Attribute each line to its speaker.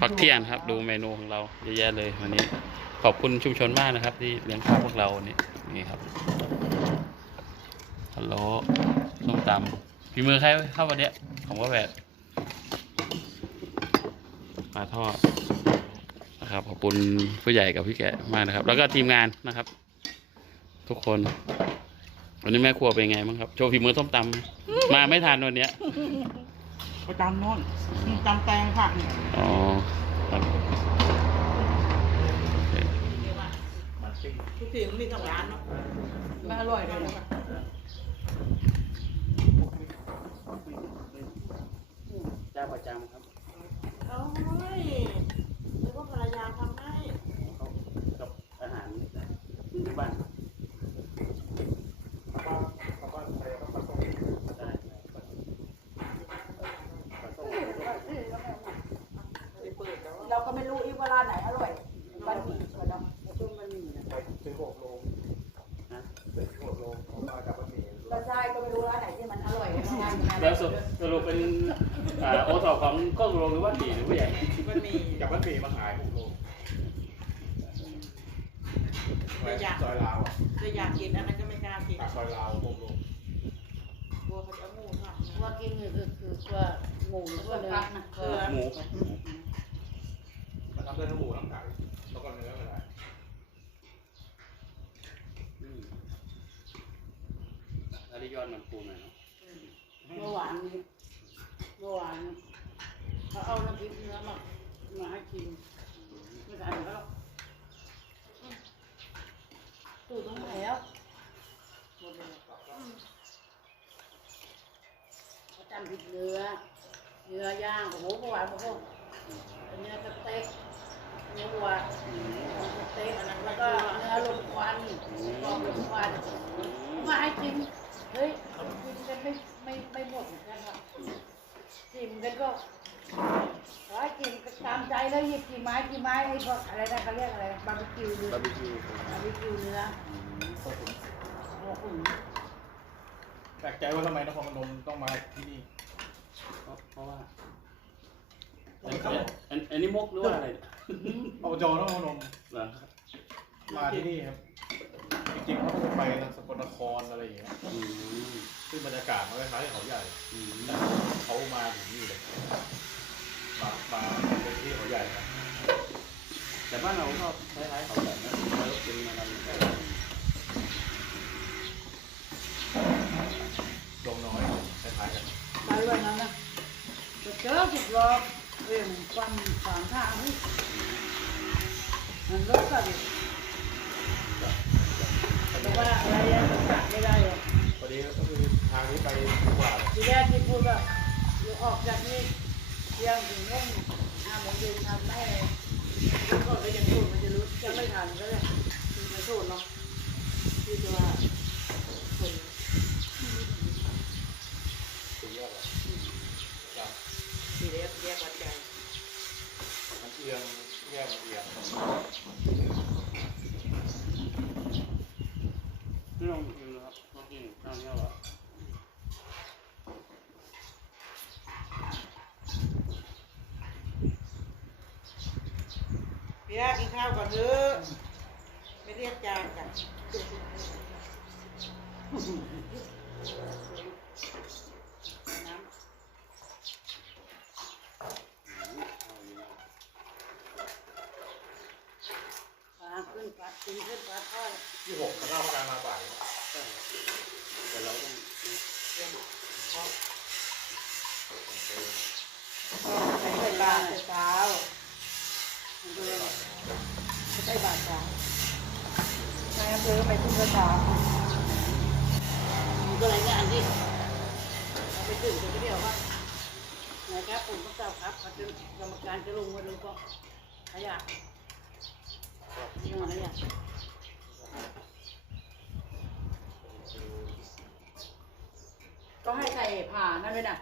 Speaker 1: พักเที่ยงครับ ดูเมนูของเราเยอะแยะเลยวันนี้ ขอบคุณชุมชนมากนะครับ ที่เลี้ยงข้าวพวกเราวันนี้นี่ครับฮัลโหลส้มตำฝีมือใครเข้าวันเนี้ยผมก็แบบมาทอดนะครับขอบคุณผู้ใหญ่กับพี่แกมากนะครับ แล้วก็ทีมงานนะครับ ทุกคน วันนี้แม่ครัวเป็นไงบ้างครับ โชว์ฝีมือส้มตำมาไม่ทันวันเนี้ย
Speaker 2: ไปตามโน่นตามแตงค่ะ
Speaker 1: อ๋อครับ
Speaker 2: ทุกทีมันมีทำร้านเนาะไม่อร่อยเลยนะ
Speaker 1: เจ้าประจำครับ
Speaker 2: โอ้ยแล้วก็ภรรยาทำให้
Speaker 1: เขากับอาหารที่บ้านได้
Speaker 3: เราก็ไม่รู้อีกว่าร้านไหนอร่อยบ้านหมี่ก็เนาะช่วงบ้านหมี่นะ
Speaker 4: ซื้อหกโล
Speaker 1: นะ
Speaker 4: ซื้อหกโลผมมาจากบะหมี่
Speaker 3: เราใช่ก็ไม่รู้ร้านไหนที่มันอร่อยนะงานงาน
Speaker 1: แล้วสรุปเป็นอ่าโอทอของก้องโรงหรือว่าดีหรือผู้ใหญ่
Speaker 2: มันมี
Speaker 4: จากบะหมี่มาขายหกโลไว้ซอยลาวอะ
Speaker 2: จะอยากกินอันนั้นก็ไม่กล้ากิน
Speaker 4: ปากซอยลาวหกโล
Speaker 2: กลัวเขาจะมูค่ะ
Speaker 3: ว่ากินคือคือคือว่าหมูว่าเนื้อนะ
Speaker 2: เกลือ
Speaker 1: หมูครับ
Speaker 4: มันทำด้วยทั้งหมูทั้งไก่แล้วก็เนื้อก็ได้
Speaker 1: อืมแล้วได้ยอดมันปูหน่อยเนาะ
Speaker 3: เมื่อวานนี้เมื่อวานเขาเอาน้ำพริกเนื้อมามาให้กินไม่ทานก็หรอกตู้ตรงไหนแล้วหมดเลยเขาจำผิดเนื้อเนื้อย่างโอ้โหเมื่อวานโอ้โหเนื้อสเต็กเนื้อวัวสเต็กแล้วก็เนื้อลมควันลองลมควันมาให้กินเฮ้ยกินกันไม่ไม่ไม่หมดเหมือนกันค่ะกินกันก็ขอให้กินก็ตาม ใจเลยหยิบกี่ไม้กี่ไม้ไอ้พวกอะไรนะเขาเรียกอะไรบาร์บีคิวเนื้อบา
Speaker 1: ร์บีคิว
Speaker 3: บาร์บีคิวเนื้อโอ้โห
Speaker 4: แปลกใจว่าทำไมนครพนมต้องมาที่นี่
Speaker 1: เพราะเพราะว่าอันอันอันอันนี้มุกหรือว่าอะไรเนี่ย
Speaker 4: อบจนครพนม
Speaker 1: เหรอครับ
Speaker 4: มาที่นี่ครับ จริงๆเขาต้องไปทางสกลนครอะไรอย่างเงี้ย
Speaker 1: อืม
Speaker 4: ซึ่งบรรยากาศมันคล้ายๆเขาใหญ่
Speaker 1: อืม
Speaker 4: แต่เขามาถึงนี่เลยานเรา
Speaker 1: ก็คล้ายๆเขาแบบนั้นเราเป็นอะไรก็
Speaker 4: ดงน้อยคล้ายๆกัน
Speaker 3: ไปวันนั้นนะจะเจอสิบล้อเรื่องความสามท่านี่มันรถก็ดิแต่ว่าอะไรอะจับไม่ได้หรอก
Speaker 4: พอดีก็คือทางนี้ไปดีกว่า
Speaker 3: ทีแรกที่พูดว่าอยู่ออกจากนี่เที่ยงถึงเล่นห้าโมงเย็นทำได้ ก็ไปยังพูดมันจะรู้จะไม่ทันก็เลยมันพูดเนาะที่ตัวคน
Speaker 4: สี่แยกอะอย่าง
Speaker 2: ทีเรียกเรียกวัดใจ
Speaker 4: มันเอียงแยกมันเอียง
Speaker 1: ไม่ลองกินนะครับลองกินข้าวเหนียวอ่
Speaker 2: ยากินข้าวก่อนเถอะไม่เรียกจานกันน้ำ
Speaker 3: ปลาขึ้นปลาตีขึ้นปลาทอด
Speaker 4: ที่หกคณะกรรมการมาบ่าย
Speaker 1: แต่เราต้อง
Speaker 2: ใส่ใส่ปลาใส่เท้า
Speaker 3: มันดู ไม่ใช่บาดจางนายอำเภอไปทุ่งกระถามีก็รายงานที่เราไปถึงจะเดียวว่านะครับผมต้องกล่าวครับจะกรรมการจะลงมาดูก็ขยะนี่อะไรอะก็ให้ใส่ผ่านั่นเลยนะ